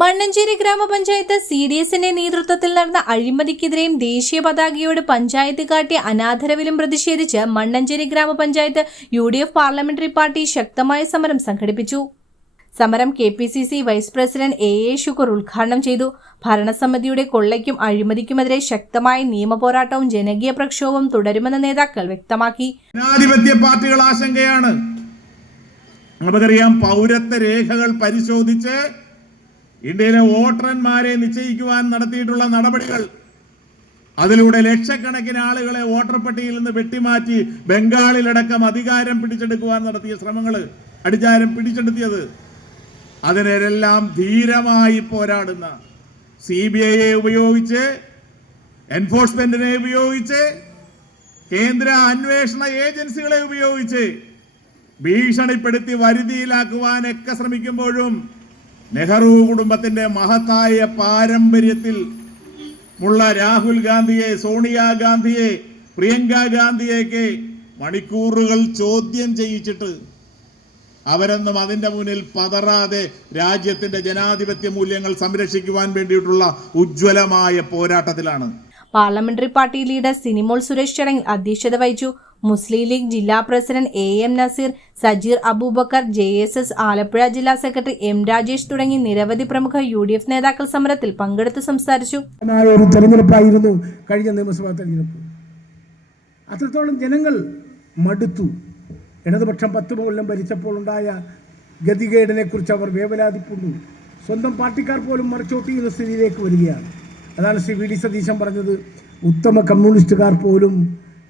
മണ്ണഞ്ചേരി ഗ്രാമപഞ്ചായത്ത് CDSന്റെ നേതൃത്വത്തിൽ നടന്ന അഴിമതിക്കെതിരെയും ദേശീയ പതാകയോട് പഞ്ചായത്ത് കാട്ടിയ അനാദരവിലും പ്രതിഷേധിച്ച് മണ്ണഞ്ചേരി ഗ്രാമപഞ്ചായത്ത് UDF പാർലമെന്ററി പാർട്ടി ശക്തമായ സമരം സംഘടിപ്പിച്ചു. സമരം KPCC vice president AA Shukkur ഉദ്ഘാടനം ചെയ്തു. ഭരണസമിതിയുടെ കൊള്ളയ്ക്കും അഴിമതിക്കുമെതിരെ ശക്തമായ നിയമപോരാട്ടവും ജനകീയ പ്രക്ഷോഭവും തുടരുമെന്ന് നേതാക്കൾ വ്യക്തമാക്കി. ജനാധിപത്യ പാർട്ടികൾ ആശങ്കയാണ്. നമുക്കറിയാം, പൗരത്വ രേഖകൾ പരിശോധിച്ച് ഇന്ത്യയിലെ വോട്ടർമാരെ നിശ്ചയിക്കുവാൻ നടത്തിയിട്ടുള്ള നടപടികൾ, അതിലൂടെ ലക്ഷക്കണക്കിന് ആളുകളെ വോട്ടർ പട്ടികയിൽ നിന്ന് വെട്ടിമാറ്റി ബംഗാളിലടക്കം അധികാരം പിടിച്ചെടുക്കുവാൻ നടത്തിയ ശ്രമങ്ങൾ, അധികാരം പിടിച്ചെടുത്തിയത്, അതിനെല്ലാം ധീരമായി പോരാടുന്ന CBIയെ ഉപയോഗിച്ച്, എൻഫോഴ്സ്മെന്റിനെ ഉപയോഗിച്ച്, കേന്ദ്ര അന്വേഷണ ഏജൻസികളെ ഉപയോഗിച്ച് ഭീഷണിപ്പെടുത്തി വരുതിയിലാക്കുവാനൊക്കെ ശ്രമിക്കുമ്പോഴും നെഹ്റു കുടുംബത്തിന്റെ മഹത്തായ പാരമ്പര്യത്തിൽ ഉള്ള രാഹുൽ ഗാന്ധിയെ, സോണിയാഗാന്ധിയെ, പ്രിയങ്ക ഗാന്ധിയെയൊക്കെ മണിക്കൂറുകൾ ചോദ്യം ചെയ്യിച്ചിട്ട് അവരൊന്നും അതിന്റെ മുന്നിൽ പതറാതെ രാജ്യത്തിന്റെ ജനാധിപത്യ മൂല്യങ്ങൾ സംരക്ഷിക്കുവാൻ വേണ്ടിയിട്ടുള്ള ഉജ്ജ്വലമായ പോരാട്ടത്തിലാണ്. Parliamentary party leader Sinimol Suresh ചടങ്ങിൽ അധ്യക്ഷത വഹിച്ചു. മുസ്ലിം ലീഗ് ജില്ലാ president AM Nazeer, Sajeer Aboobacker, JSS Alappuzha ജില്ലാ സെക്രട്ടറി M രാജേഷ് തുടങ്ങി നിരവധി പ്രമുഖ UDF നേതാക്കൾ സമരത്തിൽ പങ്കെടുത്ത് സംസാരിച്ചു. ഒരു തെരഞ്ഞെടുപ്പായിരുന്നു കഴിഞ്ഞ നിയമസഭാ തെരഞ്ഞെടുപ്പ്. അത്രത്തോളം ജനങ്ങൾ മടുത്തു. ഇടതുപക്ഷം 10 കൊല്ലം ഭരിച്ചപ്പോൾ ഉണ്ടായ ഗതികേടിനെ കുറിച്ച് അവർ വേവലാതിപ്പെടുന്നു. സ്വന്തം പാർട്ടിക്കാർ പോലും മറിച്ചോട്ട് ചെയ്യുന്ന സ്ഥിതിയിലേക്ക് വരികയാണ്. അതാണ് ശ്രീ VD സതീശൻ പറഞ്ഞത്, ഉത്തമ കമ്മ്യൂണിസ്റ്റുകാർ പോലും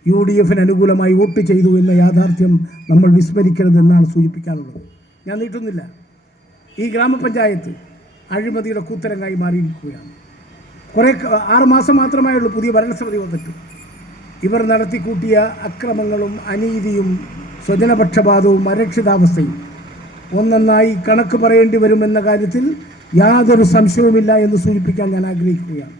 UDFന് അനുകൂലമായി വോട്ട് ചെയ്തു എന്ന യാഥാർത്ഥ്യം നമ്മൾ വിസ്മരിക്കരുതെന്നാണ് സൂചിപ്പിക്കാനുള്ളത്. ഞാൻ നീട്ടുന്നില്ല. ഈ ഗ്രാമപഞ്ചായത്ത് അഴിമതിയുടെ കൂത്തരങ്ങായി മാറിയിരിക്കുകയാണ്. 6 മാസം മാത്രമായുള്ളൂ പുതിയ ഭരണസമിതി വന്നിട്ട്. ഇവർ നടത്തിക്കൂട്ടിയ അക്രമങ്ങളും അനീതിയും സ്വജനപക്ഷപാതവും അരക്ഷിതാവസ്ഥയും ഒന്നൊന്നായി കണക്ക് പറയേണ്ടി വരുമെന്ന കാര്യത്തിൽ യാതൊരു സംശയവുമില്ല എന്ന് സൂചിപ്പിക്കാൻ ഞാൻ ആഗ്രഹിക്കുകയാണ്.